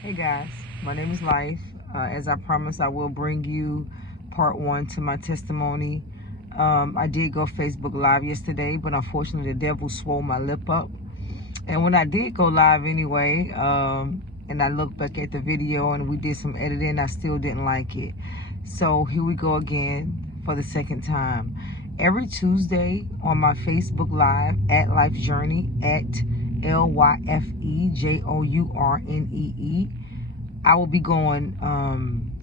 Hey guys, my name is Life. As I promised, I will bring you part one to my testimony. I did go Facebook Live yesterday, but unfortunately the devil swole my lip up. And when I did go live anyway, and I looked back at the video and we did some editing, I still didn't like it. So here we go again for the second time. Every Tuesday on my Facebook Live at Life Journey at LYFEJOURNEE, I will be going,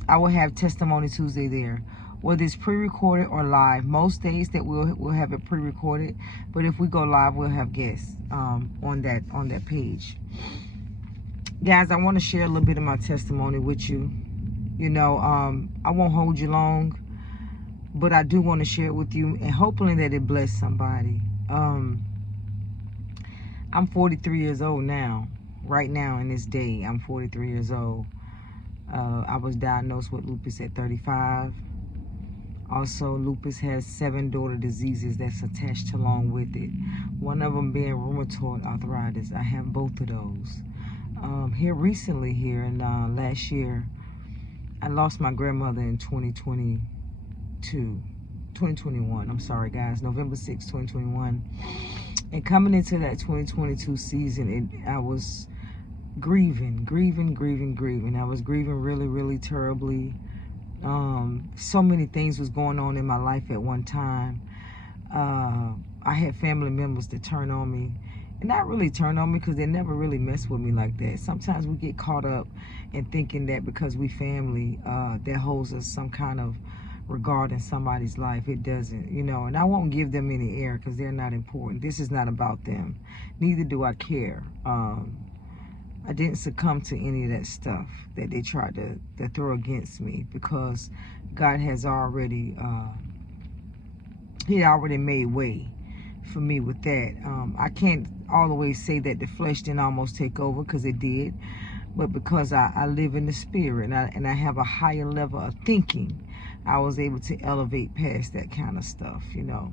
I will have Testimony Tuesday there. Whether it's pre-recorded or live. Most days that we'll have it pre-recorded, but if we go live, we'll have guests on that page. Guys, I want to share a little bit of my testimony with you. You know, I won't hold you long, but I do want to share it with you, and hopefully that it bless somebody. I'm 43 years old now. Right now in this day, I'm 43 years old. I was diagnosed with lupus at 35. Also, lupus has 7 daughter diseases that's attached along with it. One of them being rheumatoid arthritis. I have both of those. Here recently, in last year, I lost my grandmother in 2021. I'm sorry, guys. November 6, 2021. And coming into that 2022 season, I was grieving. I was grieving really terribly. So many things was going on in my life at one time. I had family members that turn on me, and not really turn on me because they never really mess with me like that. Sometimes we get caught up in thinking that because we family, that holds us some kind of regard in somebody's life. It doesn't, you know, and I won't give them any air because they're not important. This is not about them. Neither do I care. I didn't succumb to any of that stuff that they tried to throw against me, because God has already, He already made way for me with that. I can't always say that the flesh didn't almost take over, because it did, but because I live in the spirit and I have a higher level of thinking, I was able to elevate past that kind of stuff, you know.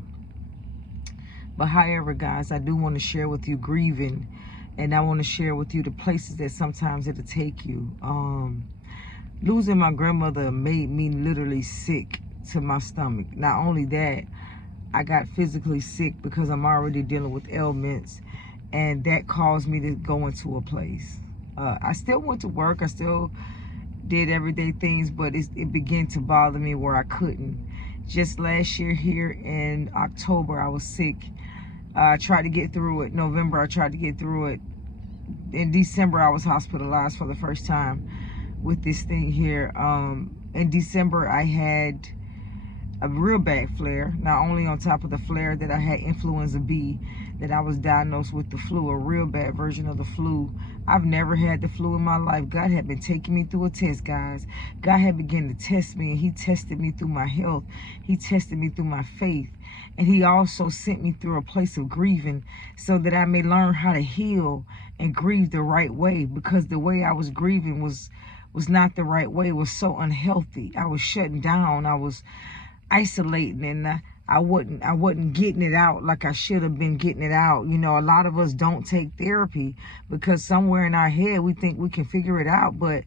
But however, guys, I do want to share with you grieving. And I want to share with you the places that sometimes it'll take you. Losing my grandmother made me literally sick to my stomach. Not only that, I got physically sick because I'm already dealing with ailments. And that caused me to go into a place. I still went to work. I still did everyday things, but it began to bother me where I couldn't. Just last year here in October, I was sick. I tried to get through it. November, I tried to get through it. In December, I was hospitalized for the first time with this thing here. In December, I had a real bad flare. Not only on top of the flare that I had influenza B, that I was diagnosed with the flu, a real bad version of the flu. I've never had the flu in my life. God had been taking me through a test, guys. God had begun to test me, and He tested me through my health. He tested me through my faith. And He also sent me through a place of grieving so that I may learn how to heal and grieve the right way, because the way I was grieving was not the right way. It was so unhealthy. I was shutting down. I was isolating, and I wasn't getting it out like I should have been getting it out. You know, a lot of us don't take therapy because somewhere in our head we think we can figure it out, but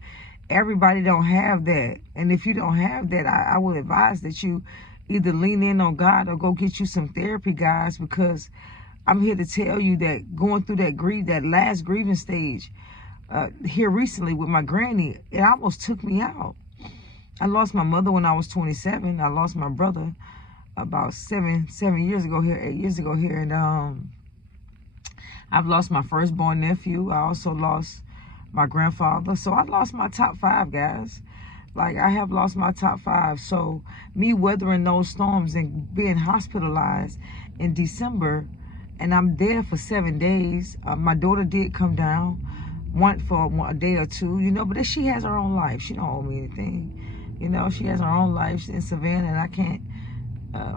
everybody don't have that. And if you don't have that, I would advise that you either lean in on God or go get you some therapy, guys, because I'm here to tell you that going through that last grieving stage here recently with my granny, it almost took me out. I lost my mother when I was 27. I lost my brother about 7 years ago here, 8 years ago here. And I've lost my firstborn nephew. I also lost my grandfather. So I lost my top 5, guys. Like, I have lost my top 5. So me weathering those storms and being hospitalized in December, and I'm there for 7 days. My daughter did come down for a day or two, you know, but she has her own life. She don't owe me anything. You know, she has her own life in Savannah, and I can't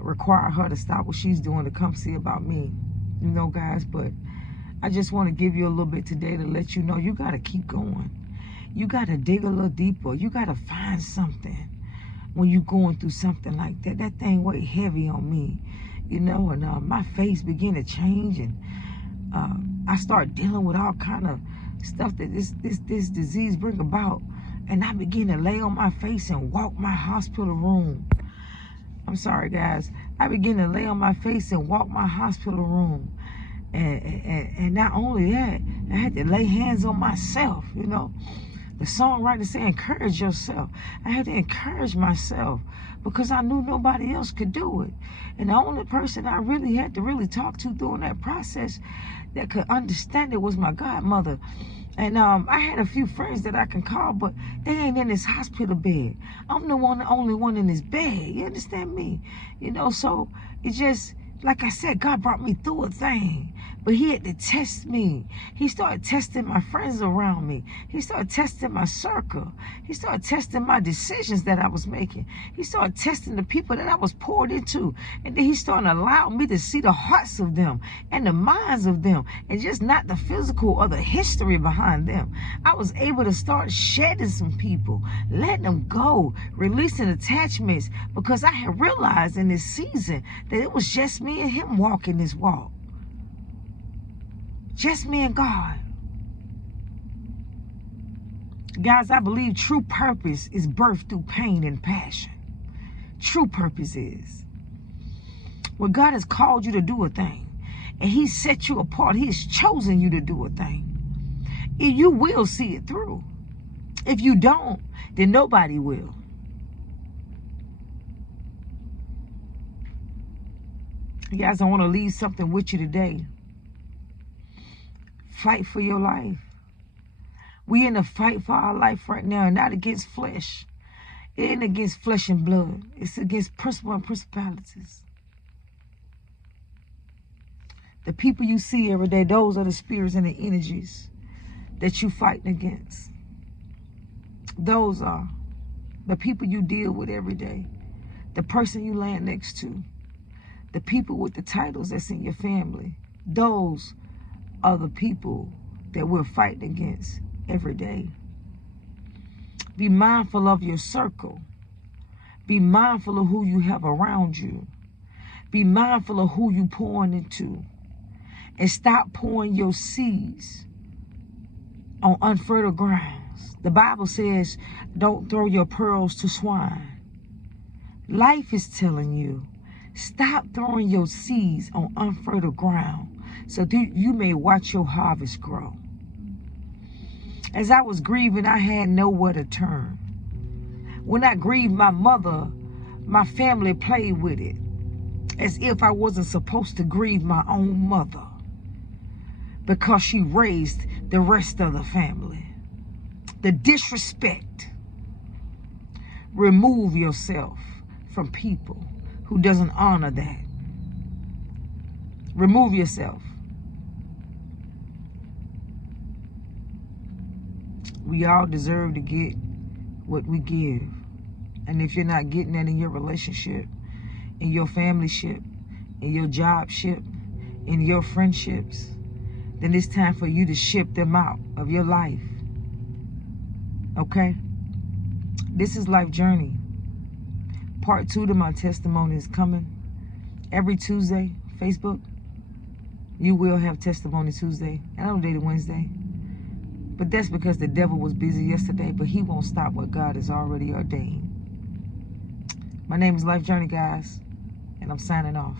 require her to stop what she's doing to come see about me. You know, guys, but I just want to give you a little bit today to let you know you got to keep going. You got to dig a little deeper. You got to find something when you're going through something like that. That thing weighed heavy on me, you know, and my face began to change, and I started dealing with all kind of stuff that this disease bring about. And I begin to lay on my face and walk my hospital room. I'm sorry, guys. I begin to lay on my face and walk my hospital room. And not only that, I had to lay hands on myself, you know. The songwriter said, encourage yourself. I had to encourage myself because I knew nobody else could do it. And the only person I really had to talk to during that process that could understand it was my godmother. And I had a few friends that I can call, but they ain't in this hospital bed. I'm the only one in this bed. You understand me? You know, so it just, like I said, God brought me through a thing, but he had to test me. He started testing my friends around me. He started testing my circle. He started testing my decisions that I was making. He started testing the people that I was poured into. And then he started allowing me to see the hearts of them and the minds of them, and just not the physical or the history behind them. I was able to start shedding some people, letting them go, releasing attachments, because I had realized in this season that it was just me and him walking this walk. Just me and God. Guys, I believe true purpose is birthed through pain and passion. True purpose is when God has called you to do a thing and he set you apart, he has chosen you to do a thing, you will see it through. If you don't, then nobody will. Guys, I want to leave something with you today. Fight for your life. We in a fight for our life right now, and not against flesh. It ain't against flesh and blood. It's against principles and principalities. The people you see every day, those are the spirits and the energies that you fighting against. Those are the people you deal with every day. The person you land next to. The people with the titles that's in your family. Those are the people that we're fighting against every day. Be mindful of your circle. Be mindful of who you have around you. Be mindful of who you pouring into. And stop pouring your seeds on unfertile grounds. The Bible says, don't throw your pearls to swine. Life is telling you, stop throwing your seeds on unfertile ground so that you may watch your harvest grow. As I was grieving, I had nowhere to turn. When I grieved my mother, my family played with it as if I wasn't supposed to grieve my own mother because she raised the rest of the family. The disrespect. Remove yourself from people who doesn't honor that. Remove yourself. We all deserve to get what we give. And if you're not getting that in your relationship, in your family ship, in your job ship, in your friendships, then it's time for you to ship them out of your life. Okay? This is Life Journey. Part 2 to my testimony is coming. Every Tuesday, Facebook, you will have Testimony Tuesday. And I know today Wednesday. But that's because the devil was busy yesterday, but he won't stop what God has already ordained. My name is Life Journey, guys, and I'm signing off.